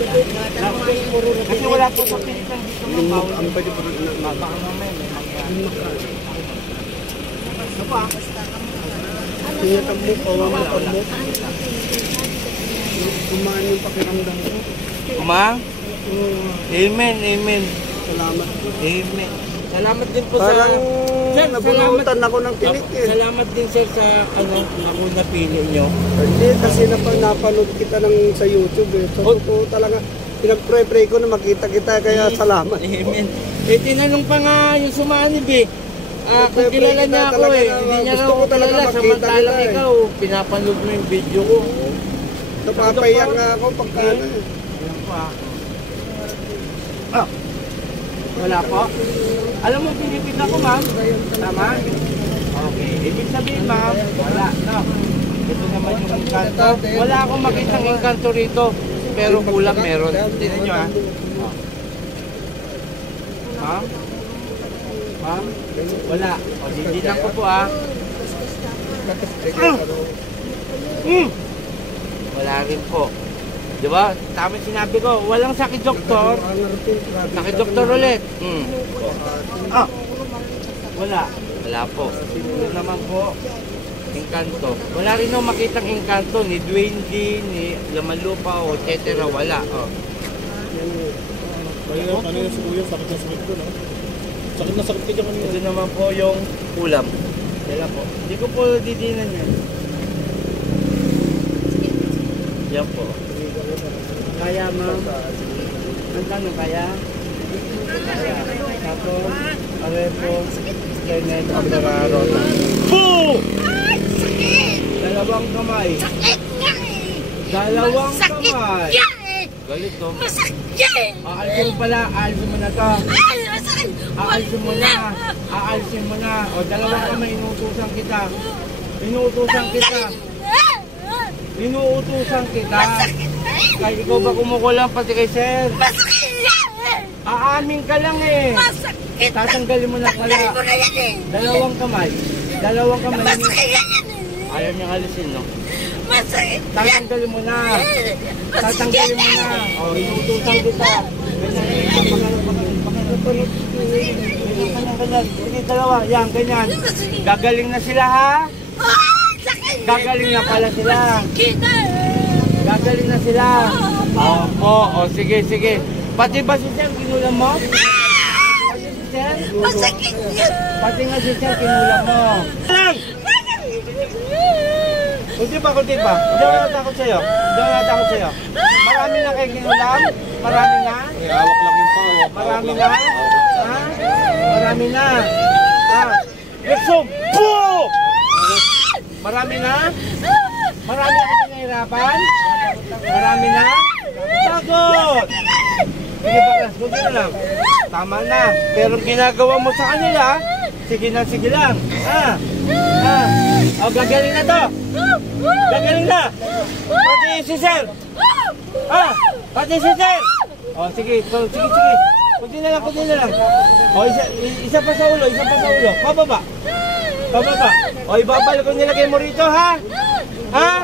Kasi wala po sa pilitan dito ma'am. Ang pwede po na Baka mamaya may magkakaroon. Ano pa? Tingnan mo, kawawakan mo. Kumaan yung pakiramdam mo. Kumang? Amen, amen. Salamat po. Amen. Salamat din po Parang Sir, nabunutan ako ng tinik eh. Salamat din sir sa ako napili nyo. Hindi, kasi napanood kita sa YouTube eh. So, totoo talaga. Pinag-pray ko na makita kita, kaya salamat. Amen. Eh, tinanong pa nga yung sumanib eh. Kung kilala niya ako eh. Hindi niya raw ako kilala. Samantalang ikaw, pinapanood mo yung video ko. Napapayak nga ako pagka ano eh. Ayan pa. Wala po. Alam mo, pinipid ako ma'am. Tama? Okay. Ibig sabihin ma'am, wala. No. Ito naman yung engkanto. Wala akong makitang engkanto rito. Pero kulang meron. Tignan nyo ha. Ma'am? Ma'am? Wala. O, dindinan ko po ha. Wala rin po. Diba? Tama sinabi ko, walang sakit doktor. Sakit doktor ulit. Wala. Wala po. Ito naman po, engkanto. Wala rin akong makitang engkanto ni Dwayne D, ni Lamalupa, o etc. Wala. Kaya ano yung suyo, sakit na sakit ko, no? Sakit na sakit ka dyan kanina. Ito naman po yung ulam. Kaya po. Hindi ko po didinan yan. Yan po. Kaya ma'am. Ang tanong kaya? Kaya. Tapos, arepo, Kenneth, Aberaro. Boom! Dalawang kamay. Dalawang kamay. Galit to. Aalsin mo pala. Aalsin mo na to. Aalsin mo na. Aalsin mo na. O, dalawang kamay. Inuutusan kita. Inuutusan kita. Inuutusan kita. Kahit ikaw ba kumukulang pati kay sir? Masakit yan! Aamin ka lang eh. Masakit! Tatanggalin mo na kala. Tatanggalin mo na yan eh. Dalawang kamay. Dalawang kamay. Masakit yan eh. Ayaw niyang alisin, no? Masakit yan! Tatanggalin mo na. Tatanggalin mo na. O, inuutusan kita. Ganyan. Sige, dalawa. Yan, ganyan. Gagaling na sila, ha? Gagaling na pala sila. Gagaling na sila. Opo. O, sige, sige. Pati ba si Sir kinulam mo? Pati si Sir? Masakit yan! Pati nga si Sir kinulam mo. Lang! Kunti pa, kunti pa. Hindi ako natakot sa'yo. Hindi ako natakot sa'yo. Marami na kayo kinulam? Marami na? Hawak lang yung pao. Marami na? Ha? Marami na. Ha? Reksum! Boom! Marami na? Marami na kayo nahirapan? Marami na? Sagot! Sige baklas, buti na lang. Tama na. Pero ginagawa mo sa kanila, sige lang. Ha? Ha? O, gagaling na to. Gagaling na. Pati si Sir. Ha? Pati si Sir. O, sige. Sige. Kunti na lang. O, isa pa sa ulo. Pababa. O, ibabalik ko nilagay mo rito, ha? Ha?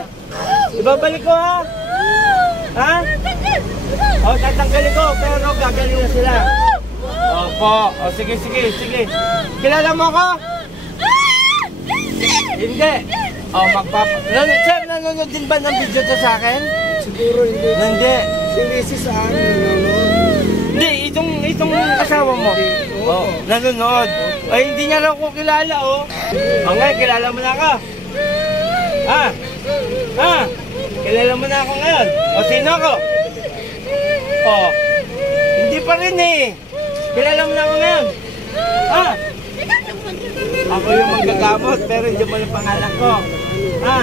Ibabalik ko, ha? Ha? O, tatanggalin ko, pero gagaling na sila. Opo. O, sige. Kilala mo ako? Hindi. O, Sir, nanonood din ba ng video to sa akin? Siguro hindi. Hindi. Si Mrs. Anne, Hindi, itong asawa mo. Oh, nanonood. Ay, hindi niya raw ko kilala, oh. O ngayon, kilala mo na ako. Ha? Kilala mo na ako ngayon. O, sino ako? O, hindi pa rin eh. Kilala mo na ako ngayon. Ha? Ako yung magagamot, pero hindi mo yung pangalan ko. Ha?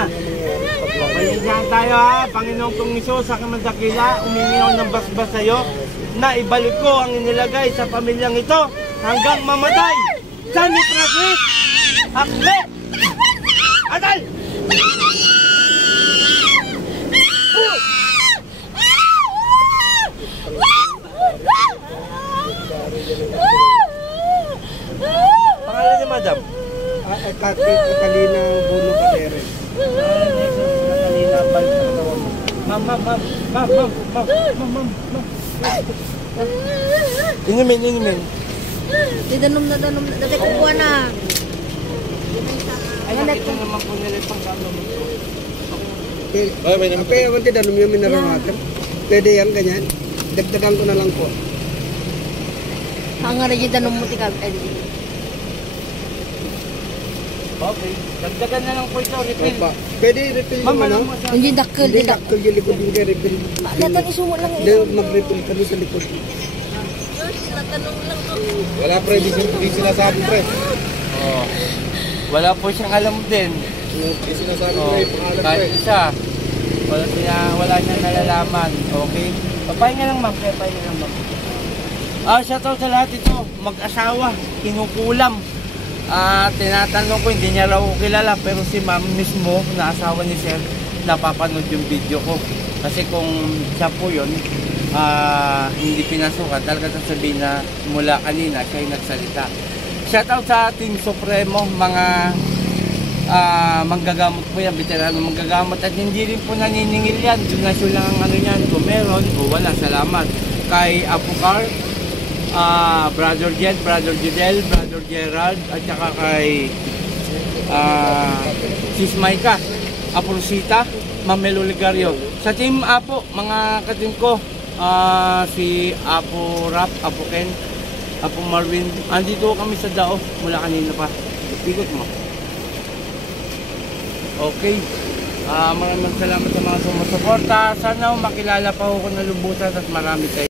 Palindihan tayo, ha? Panginoong kong Isus, sa kamadakila, umingi ako ng basbas sa'yo na ibalik ko ang inilagay sa pamilyang ito hanggang mamatay. Sani Francis! Akbet! Atal! Pangalan ni Madam? Catalina Bono Paderes. Catalina Balsa. Ma'am. Ma'am. Inumin. Danom na. Dati kukuha na. Ay, nakita naman po nila itong gano'n mo. Apa yung danom yung mineral water? Pwede yan, ganyan. Dagdagan ko na lang po. Hangar aja danom mo tikal. Okay. Dagdagan na lang po ito, refill. Opa. Pwede refill Ma'am, yung ano? ano mo siya? Hindi dakkel, Hindi, dakkel yung likod yung kaya refill. Datan isumo lang Hindi, mag-refill ka doon sa likod. Natanong lang ako. Wala pre, di sinasabi pre. Oh. Wala po siyang alam din. Di sinasabi Oh, pre, pangalan pre. kahit isa. Wala niyang nalalaman. Okay? Papahinga lang, ma'am. Papahinga lang, ma'am. Shoutout sa lahat ito. Mag-asawa. Kinukulam. Tinatanong ko, hindi niya raw ako kilala. Pero si ma'am mismo, na asawa ni sir, napapanood yung video ko. Kasi kung siya po yun, hindi pinasukan, talaga sasabihin na mula kanina siya yung nagsalita. Shoutout sa Team Supremo, mga manggagamot po yan, veterano manggagamot, at hindi rin po naniningil yan, donasyon lang ang ano yan, kung meron o wala, salamat. Kay Apucar, Brother Jed, Brother Jidel, Brother Gerald, at saka kay Sis Maika, Apurosita, Mamelo Ligario. Sa Team Apo, mga katim ko, si Apo Rap, Apo Ken, Apo Marvin, andito kami sa Dao mula kanina pa. Ikot mo. Okay. Maraming salamat sa mga sumusuporta. Sana makilala pa ako na lubusan at marami kayo.